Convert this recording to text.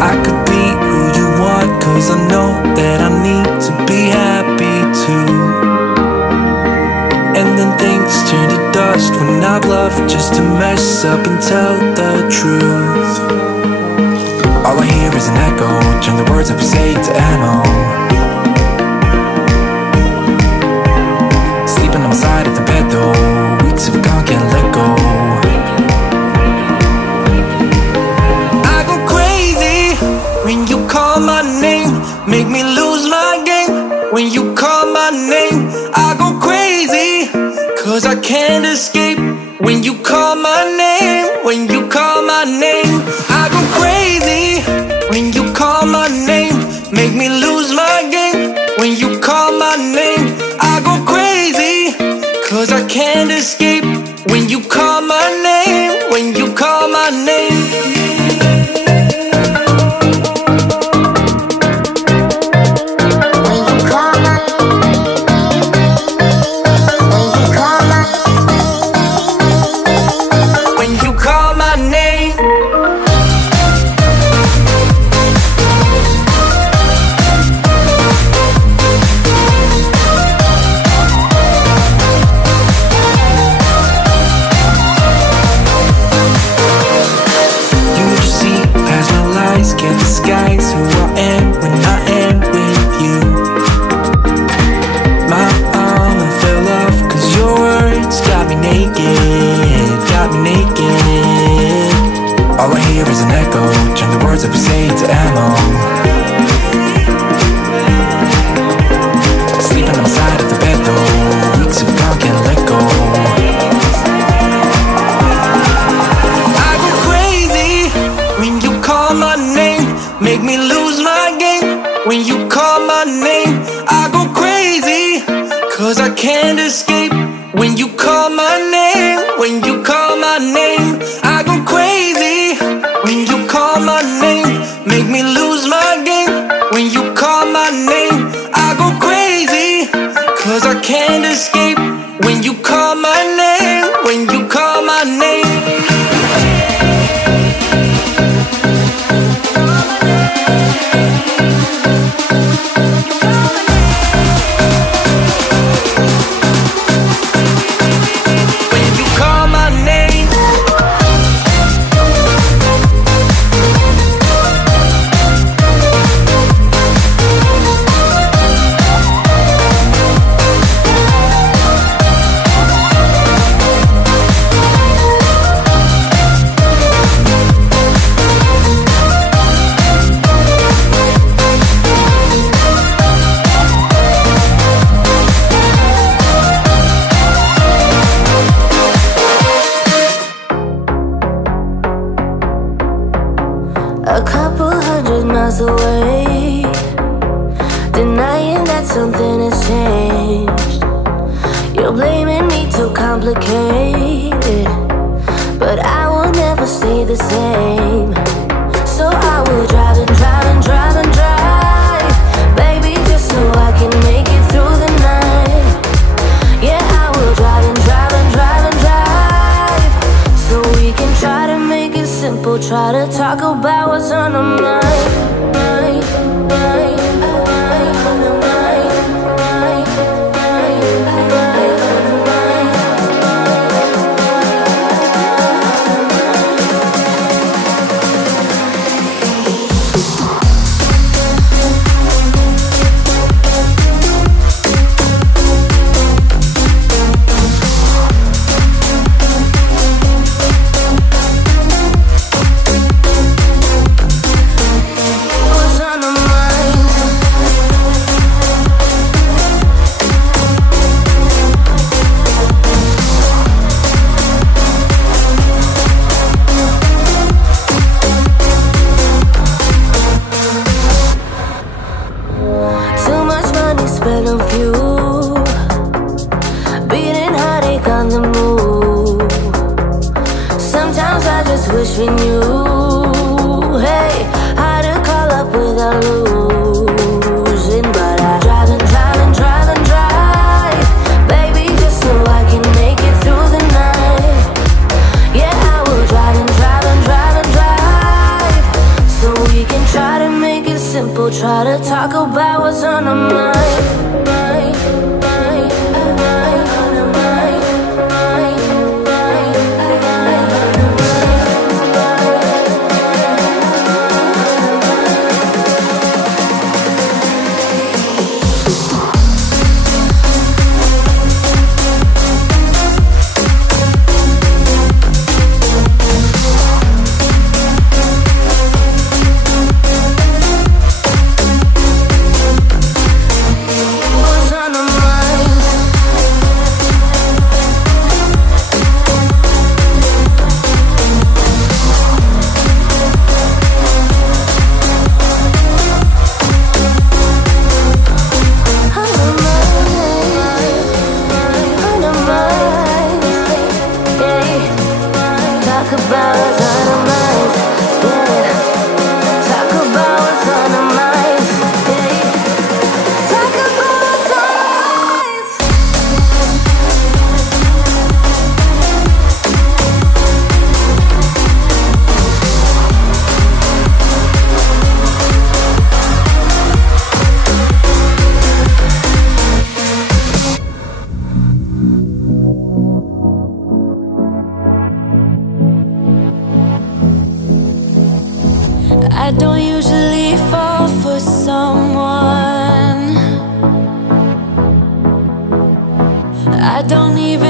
I could be who you want, cause I know that I need to be happy too. And then things turn to dust when I bluff just to mess up and tell the truth. All I hear is an echo, turn the words that we say to ammo. Sleeping on my side of the bed though, weeks have gone, can't let go. I go crazy when you call my name, make me lose my game. When you call my name, I go crazy, cause I can't escape. When you call my name, when you call my name, I go crazy. When you call my name, make me lose my game. When you call my name, I go crazy, cause I can't escape. When you call my name, when you call my name. Can't escape when you call my name. When you call my name, I go crazy. When you call my name, make me lose my game. When you call my name, I go crazy, cause I can't escape. When you call my name, when you call my name. A couple 100 miles away, denying that something has changed. You're blaming me too complicated, but I will never stay the same. So I will drive and drive and drive and drive, baby, just so I can make it through the night. Yeah, I will drive and drive and drive and drive, so we can try to make it simple. Try to talk about what's on our mind. People try to talk about what's on our mind. I don't usually fall for someone. I don't even